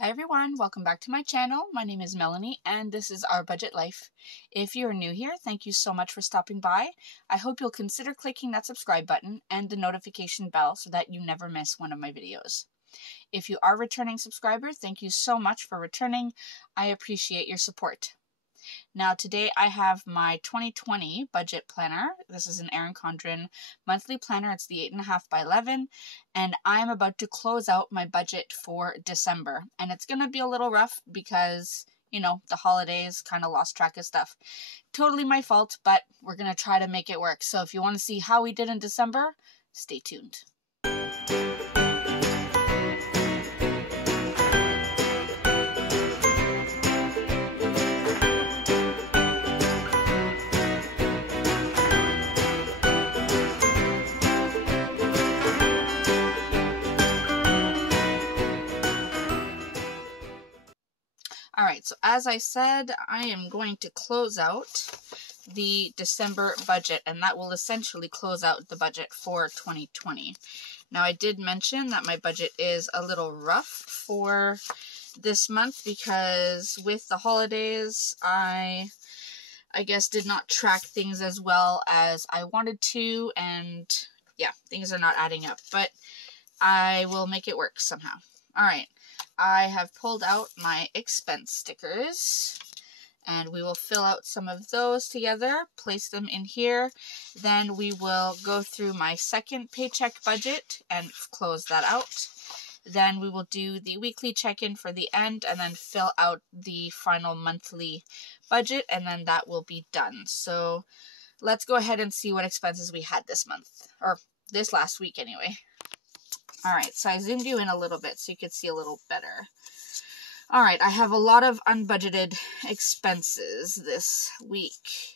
Hi everyone, welcome back to my channel. My name is Melanie and this is Our Budget Life. If you're new here, thank you so much for stopping by. I hope you'll consider clicking that subscribe button and the notification bell so that you never miss one of my videos. If you are a returning subscriber, thank you so much for returning. I appreciate your support. Now today I have my 2020 budget planner. This is an Erin Condren monthly planner. It's the 8.5 by 11 and I'm about to close out my budget for December. And it's going to be a little rough because, you know, the holidays kind of lost track of stuff. Totally my fault, but we're going to try to make it work. So if you want to see how we did in December, stay tuned. Alright, so as I said, I am going to close out the December budget, and that will essentially close out the budget for 2020. Now, I did mention that my budget is a little rough for this month because with the holidays, I guess did not track things as well as I wanted to, and yeah, things are not adding up, but I will make it work somehow. Alright. I have pulled out my expense stickers and we will fill out some of those together, place them in here. Then we will go through my second paycheck budget and close that out. Then we will do the weekly check-in for the end and then fill out the final monthly budget and then that will be done. So let's go ahead and see what expenses we had this month, or this last week anyway. Alright, so I zoomed you in a little bit so you could see a little better. Alright, I have a lot of unbudgeted expenses this week.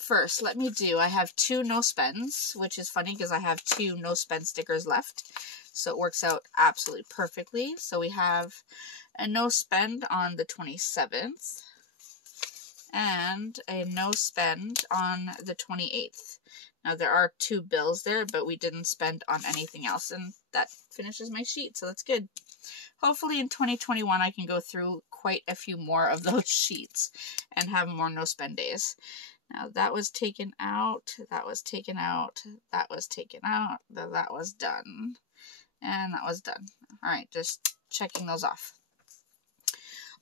First, I have 2 no spends, which is funny because I have 2 no spend stickers left. So it works out absolutely perfectly. So we have a no spend on the 27th and a no spend on the 28th. Now, there are 2 bills there, but we didn't spend on anything else, and that finishes my sheet, so that's good. Hopefully, in 2021, I can go through quite a few more of those sheets and have more no-spend days. Now, that was taken out, that was taken out, that was taken out, that was done, and that was done. All right, just checking those off.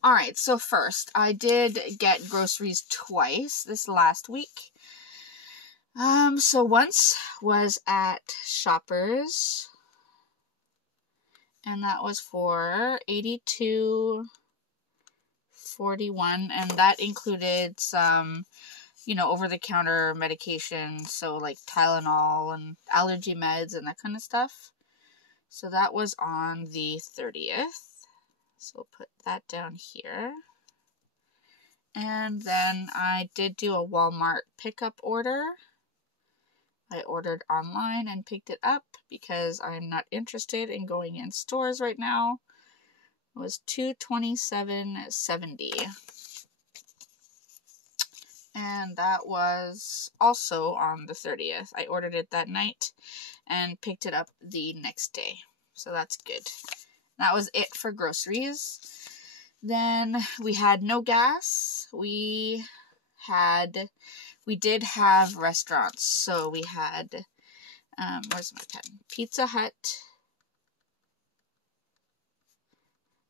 All right, so first, I did get groceries twice this last week. So once was at Shoppers, and that was for $82.41, and that included some, you know, over-the-counter medication, so like Tylenol and allergy meds and that kind of stuff. So that was on the 30th, so we'll put that down here. And then I did do a Walmart pickup order. I ordered online and picked it up because I'm not interested in going in stores right now. It was $227.70. And that was also on the 30th. I ordered it that night and picked it up the next day. So that's good. That was it for groceries. Then we had no gas. We did have restaurants, so we had, where's my pen? Pizza Hut,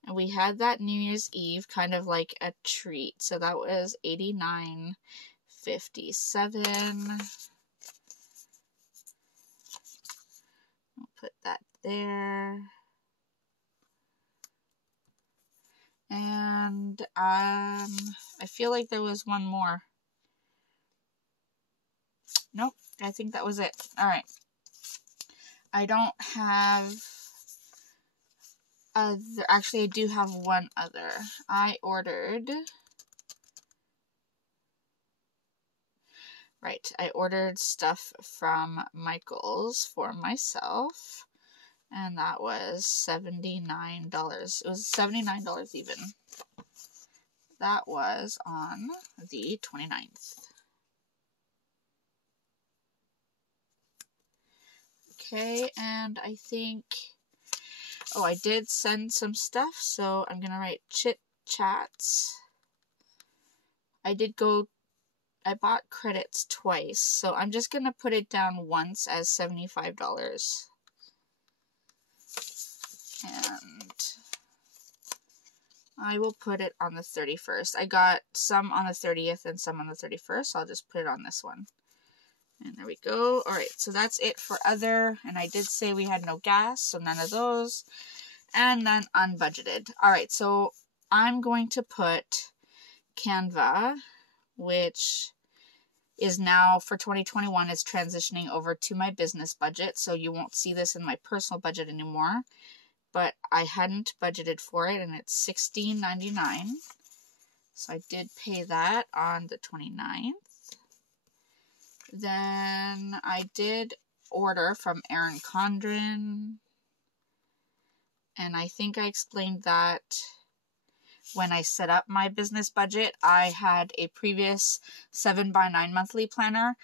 and we had that New Year's Eve kind of like a treat, so that was $89.57. I'll put that there, and I feel like there was one more. Nope, I think that was it. Alright. I don't have other. Actually, I do have one other. I ordered stuff from Michael's for myself, and that was $79. It was $79 even. That was on the 29th. Okay, and I think Oh, I did send some stuff, so I'm gonna write chit chats. I bought credits twice, so I'm just gonna put it down once as $75. And I will put it on the 31st. I got some on the 30th and some on the 31st, so I'll just put it on this one. And there we go. Alright, so that's it for other. And I did say we had no gas, so none of those. And then unbudgeted. Alright, so I'm going to put Canva, which is now for 2021 is transitioning over to my business budget. So you won't see this in my personal budget anymore. But I hadn't budgeted for it, and it's $16.99. So I did pay that on the 29th. Then I did order from Erin Condren, and I think I explained that when I set up my business budget. I had a previous 7x9 monthly planner,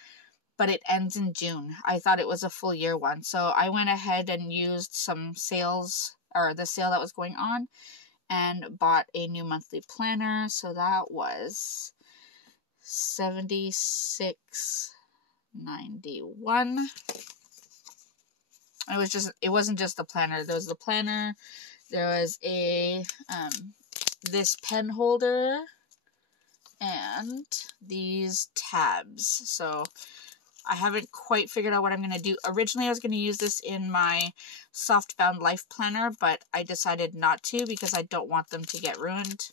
but it ends in June. I thought it was a full year one, so I went ahead and used some sales, or the sale that was going on, and bought a new monthly planner. So that was $76.91. It wasn't just the planner. There was the planner. There was a this pen holder and these tabs. So I haven't quite figured out what I'm going to do. Originally, I was going to use this in my softbound life planner, but I decided not to because I don't want them to get ruined.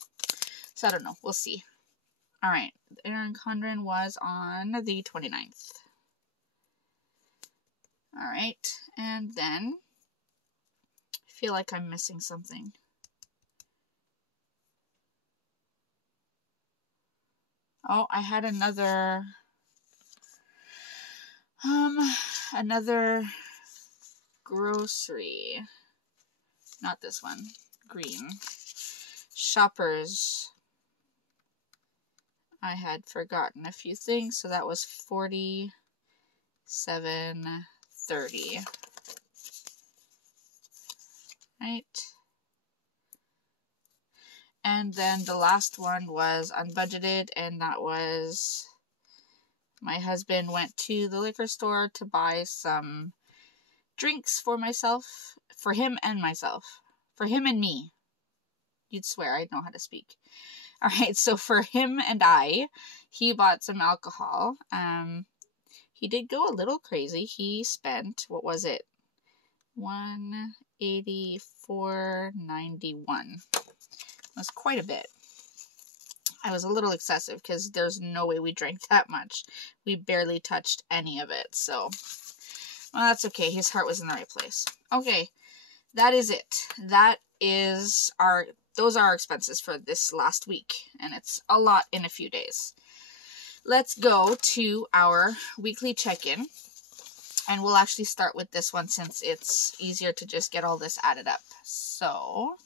So I don't know. We'll see. All right. Erin Condren was on the 29th. All right. And then I feel like I'm missing something. Oh, I had another grocery. Not this one. Green. Shoppers. I had forgotten a few things, so that was $47.30. Right? And then the last one was unbudgeted, and that was my husband went to the liquor store to buy some drinks for myself, for him and myself, for him and me. You'd swear I know how to speak. All right, so for him and I, he bought some alcohol. He did go a little crazy. He spent, what was it? $184.91. Was quite a bit. I was a little excessive because there's no way we drank that much. We barely touched any of it. So, well, that's okay. His heart was in the right place. Okay, that is it. Those are our expenses for this last week, and it's a lot in a few days. Let's go to our weekly check-in, and we'll actually start with this one since it's easier to just get all this added up. So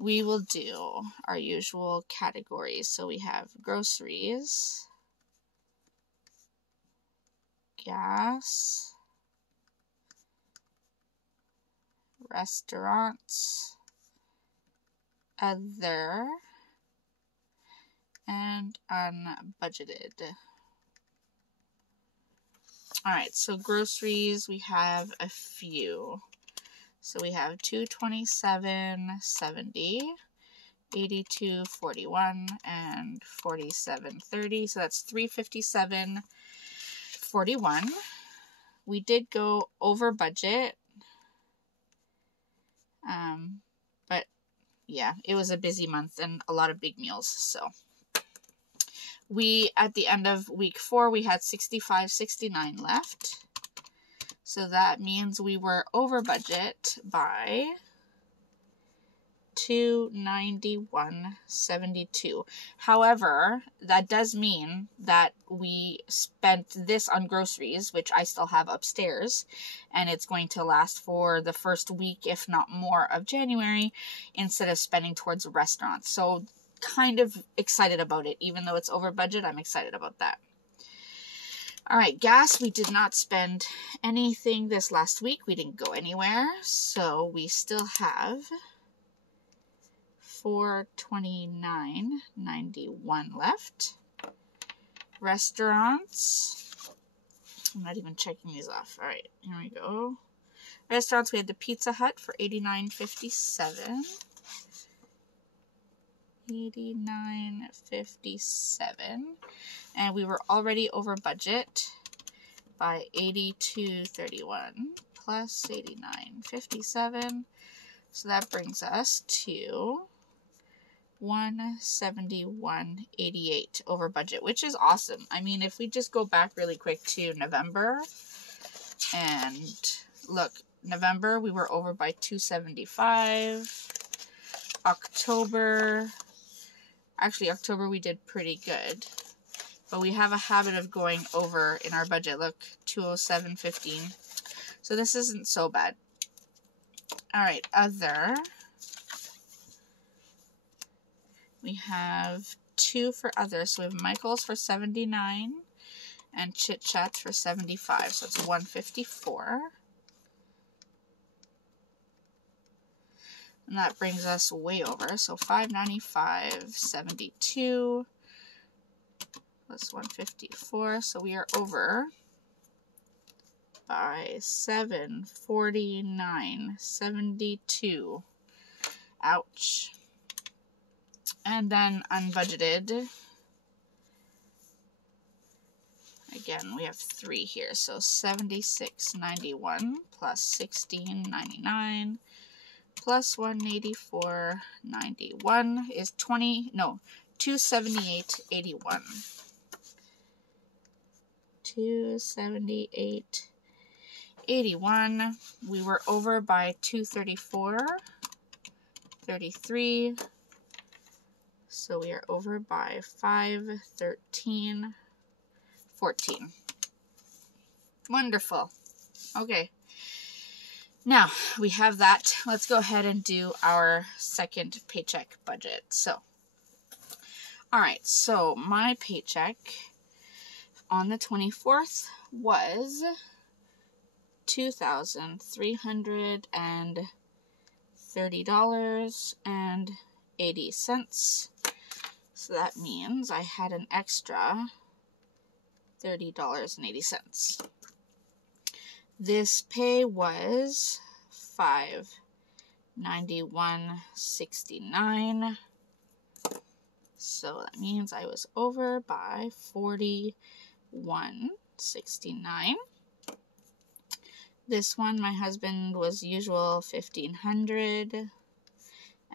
we will do our usual categories. So we have groceries, gas, restaurants, other, and unbudgeted. Alright, so groceries, we have a few. So we have $227.70, $82.41, and $47.30. So that's $357.41. We did go over budget. But yeah, it was a busy month and a lot of big meals. So at the end of week 4, we had $65.69 left. So that means we were over budget by $291.72. However, that does mean that we spent this on groceries, which I still have upstairs, and it's going to last for the first week, if not more, of January, instead of spending towards restaurants. So kind of excited about it. Even though it's over budget, I'm excited about that. All right, gas, we did not spend anything this last week. We didn't go anywhere, so we still have $429.91 left. Restaurants, I'm not even checking these off. All right, here we go. Restaurants, we had the Pizza Hut for $89.57. $89.57. And we were already over budget by $82.31 plus $89.57. So that brings us to $171.88 over budget, which is awesome. I mean, if we just go back really quick to November, and look, November we were over by $275. October we did pretty good, but we have a habit of going over in our budget. Look, $207.15. So this isn't so bad. All right, other. We have two for others. So we have Michael's for $79 and Chit Chat's for $75. So it's $154. And that brings us way over. So $595.72 plus $154. So we are over by $749.72. Ouch. And then unbudgeted. Again, we have three here. So $76.91 plus $16.99 plus $184.91 is $278.81. $278.81. We were over by $234.33. So we are over by $513.14. Wonderful. Okay. Now we have that. Let's go ahead and do our second paycheck budget. So, all right. So my paycheck on the 24th was $2,330.80. So that means I had an extra $30.80. This pay was $591.69. So that means I was over by $41.69. This one, my husband was usual $1,500,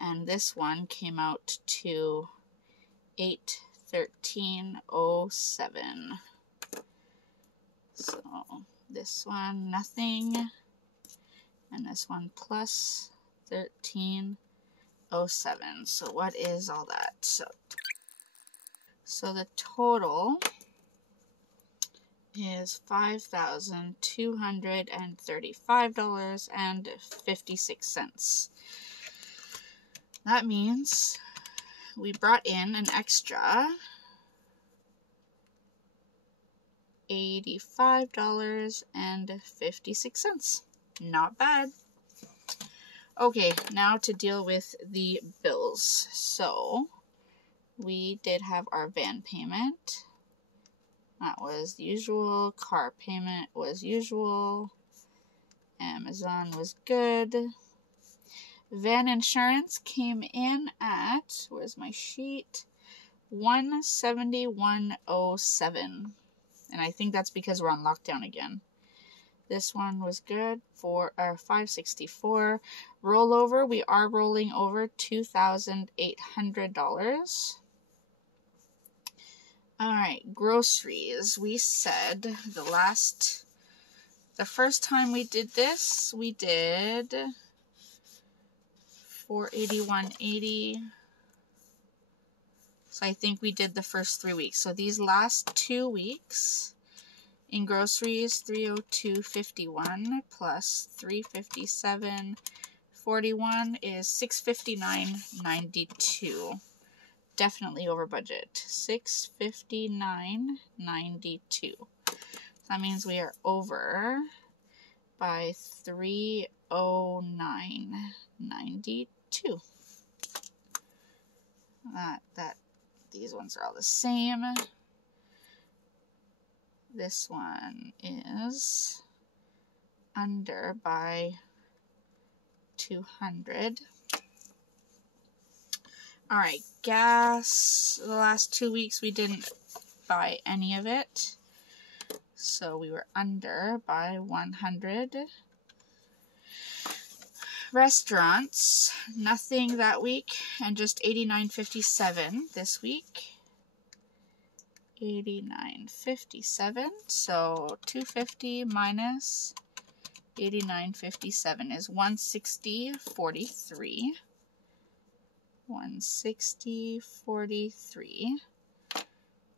and this one came out to $813.07. So this one nothing, and this one plus $13.07. So what is all that? So the total is $5,235.56. That means we brought in an extra $85.56. Not bad. Okay, now to deal with the bills. So we did have our van payment. That was usual. Car payment was usual. Amazon was good. Van insurance came in at, where's my sheet? $171.07. And I think that's because we're on lockdown again. This one was good for our $564. Rollover, we are rolling over $2,800. All right, groceries. We said the first time we did this, we did $481.80. So I think we did the first 3 weeks. So these last 2 weeks in groceries, $302.51 plus $357.41 is $659.92. Definitely over budget. $659.92. That means we are over by $309.92. These ones are all the same. This one is under by 200. All right, gas. The last 2 weeks we didn't buy any of it, so we were under by 100. Restaurants, nothing that week, and just $89.57 this week. $89.57, so $250 minus $89.57 is $160.43. $160.43.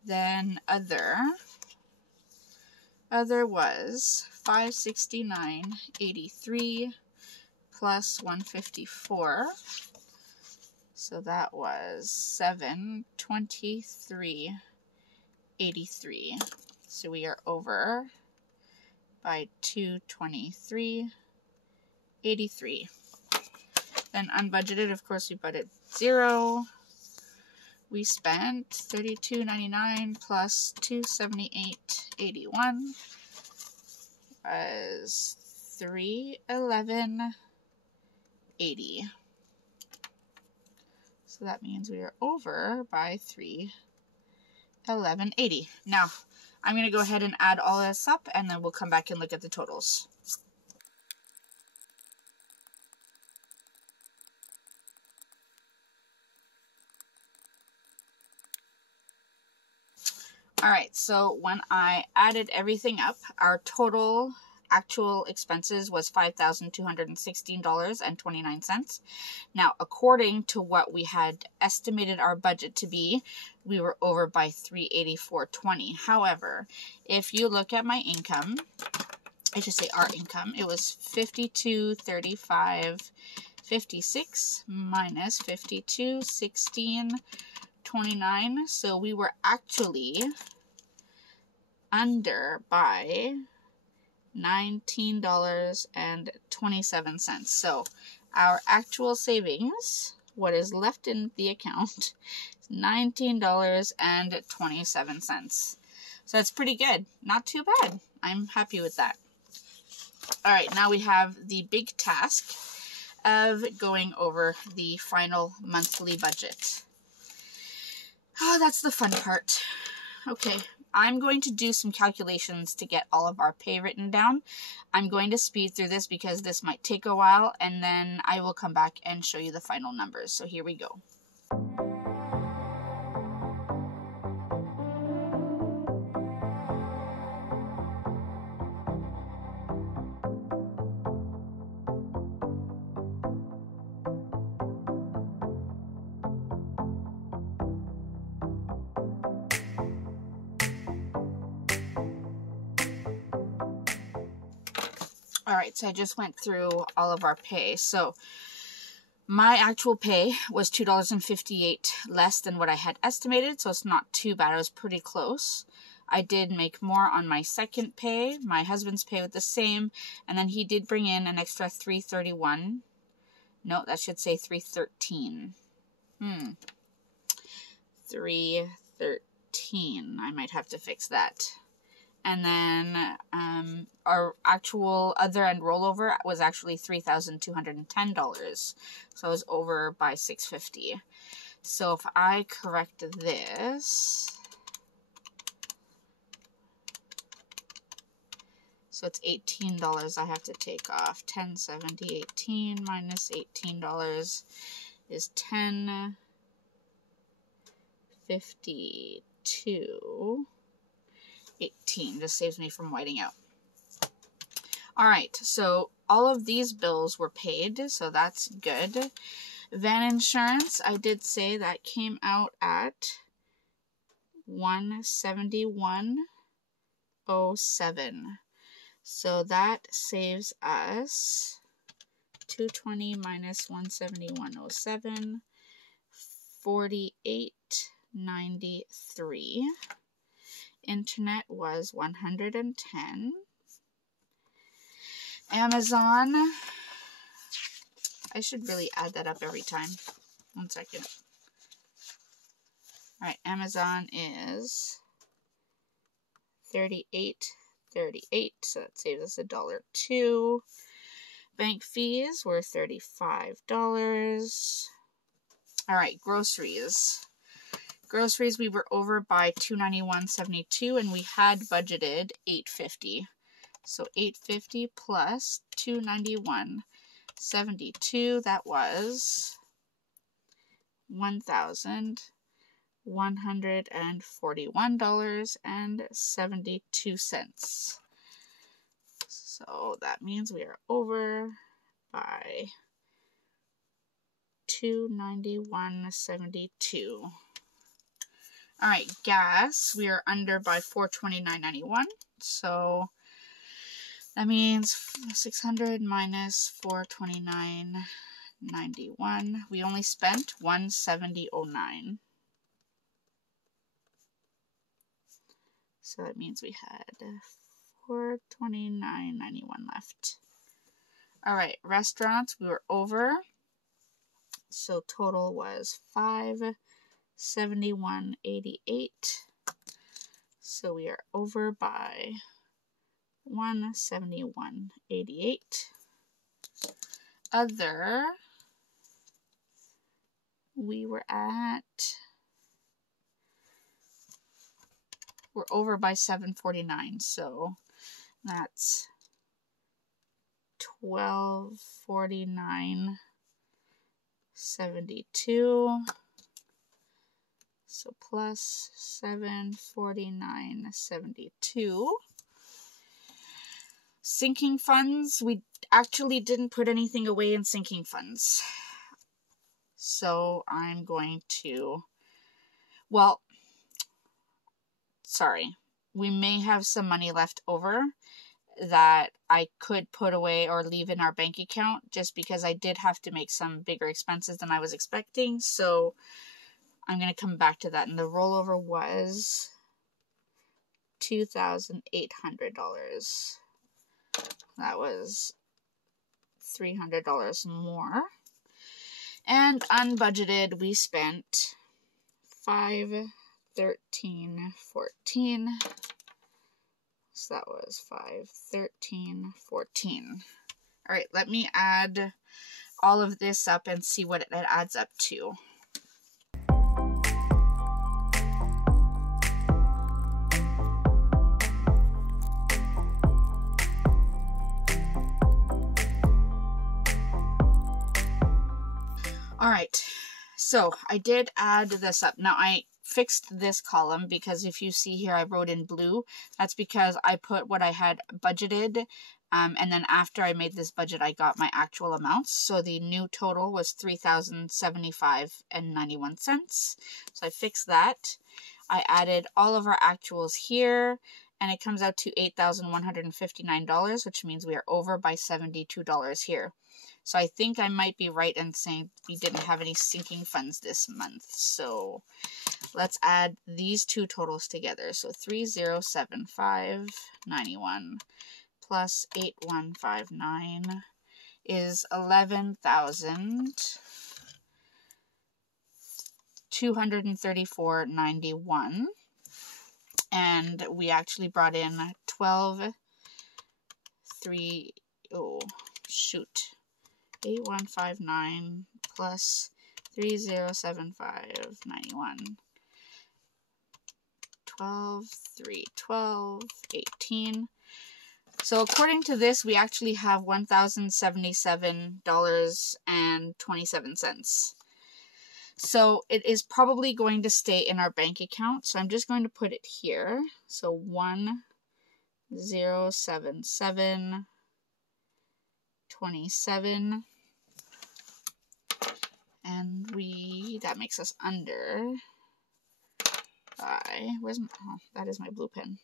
Then other was $569.83 plus $154. So that was $723.83. So we are over by $223.83. Then unbudgeted, of course, we budgeted 0. We spent $32.99 plus $278.81 was $311.80. So that means we are over by $311.80. Now, I'm going to go ahead and add all this up, and then we'll come back and look at the totals. Alright, so when I added everything up, our total actual expenses was $5,216.29. Now, according to what we had estimated our budget to be, we were over by $384.20. However, if you look at my income, I should say our income, it was $52.35.56 minus $52.16.29. So we were actually under by $19.27. So our actual savings, what is left in the account, is $19.27. So that's pretty good. Not too bad. I'm happy with that. All right, now we have the big task of going over the final monthly budget. Oh, that's the fun part. Okay, I'm going to do some calculations to get all of our pay written down. I'm going to speed through this because this might take a while, and then I will come back and show you the final numbers. So here we go. Alright, so I just went through all of our pay. So my actual pay was $2.58 less than what I had estimated, so it's not too bad. I was pretty close. I did make more on my second pay. My husband's pay was the same, and then he did bring in an extra $3.31. No, that should say $3.13. $3.13. I might have to fix that. And then our actual other end rollover was actually $3,210. So I was over by $650. So if I correct this, so it's $18 I have to take off. 1070, 18 minus $18 is $10.52. 18 just saves me from whiting out. All right, so all of these bills were paid, so that's good. Van insurance, I did say that came out at $171.07. So that saves us $220 minus $171.07, $48.93. Internet was $110. Amazon, I should really add that up every time. 1 second. Alright, Amazon is $38.38, so that saves us $1.02. Bank fees were $35. Alright, groceries. Groceries, we were over by $291.72, and we had budgeted $850. So $850 plus $291.72, that was $1,141.72. So that means we are over by $291.72. All right, gas, we are under by $429.91. So that means 600 minus 429.91. We only spent $170.09. So that means we had $429.91 left. All right, restaurants, we were over. So total was $571.88. So we are over by $171.88. Other, we're over by $749, so that's $1249.72. So plus $749.72. Sinking funds, we actually didn't put anything away in sinking funds. So I'm going to, well, sorry, we may have some money left over that I could put away or leave in our bank account, just because I did have to make some bigger expenses than I was expecting. So I'm going to come back to that. And the rollover was $2,800. That was $300 more. And unbudgeted, we spent $513.14. So that was $513.14. All right, let me add all of this up and see what it adds up to. All right, so I did add this up. Now I fixed this column because if you see here I wrote in blue, that's because I put what I had budgeted, and then after I made this budget I got my actual amounts. So the new total was $3,075.91. So I fixed that. I added all of our actuals here, and it comes out to $8,159, which means we are over by $72 here. So I think I might be right in saying we didn't have any sinking funds this month. So let's add these two totals together. So $3,075.91 plus $8,159 is $11,234.91. And we actually brought in $8,159 plus $3,075.91. 12, 3, 12, 18. So according to this, we actually have $1,077.27. So it is probably going to stay in our bank account. So I'm just going to put it here. So 1,077.27. And that makes us under by, that is my blue pen.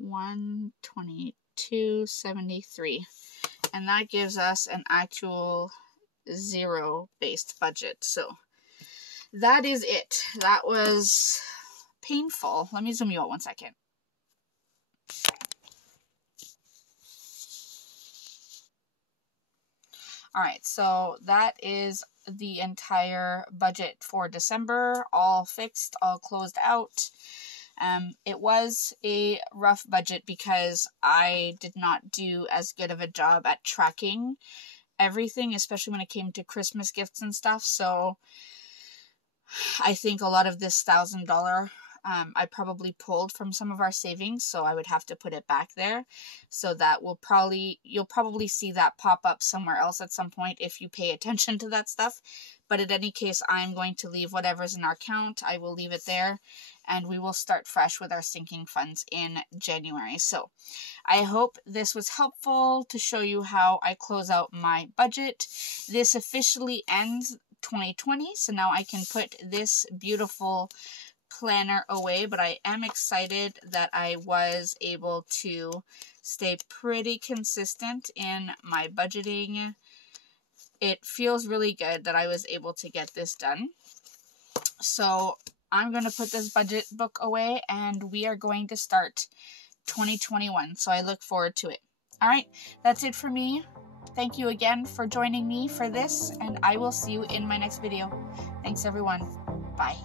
122.73. And that gives us an actual zero-based budget. So that is it. That was painful. Let me zoom you out 1 second. Alright, so that is the entire budget for December, all fixed, all closed out. It was a rough budget because I did not do as good of a job at tracking everything, especially when it came to Christmas gifts and stuff. So I think a lot of this $1,000 I probably pulled from some of our savings, so I would have to put it back there. So that you'll probably see that pop up somewhere else at some point if you pay attention to that stuff. But in any case, I'm going to leave whatever's in our account. I will leave it there, and we will start fresh with our sinking funds in January. So I hope this was helpful to show you how I close out my budget. This officially ends 2020, so now I can put this beautiful planner away, but I am excited that I was able to stay pretty consistent in my budgeting. It feels really good that I was able to get this done. So I'm going to put this budget book away, and we are going to start 2021. So I look forward to it. All right, that's it for me. Thank you again for joining me for this, and I will see you in my next video. Thanks, everyone. Bye.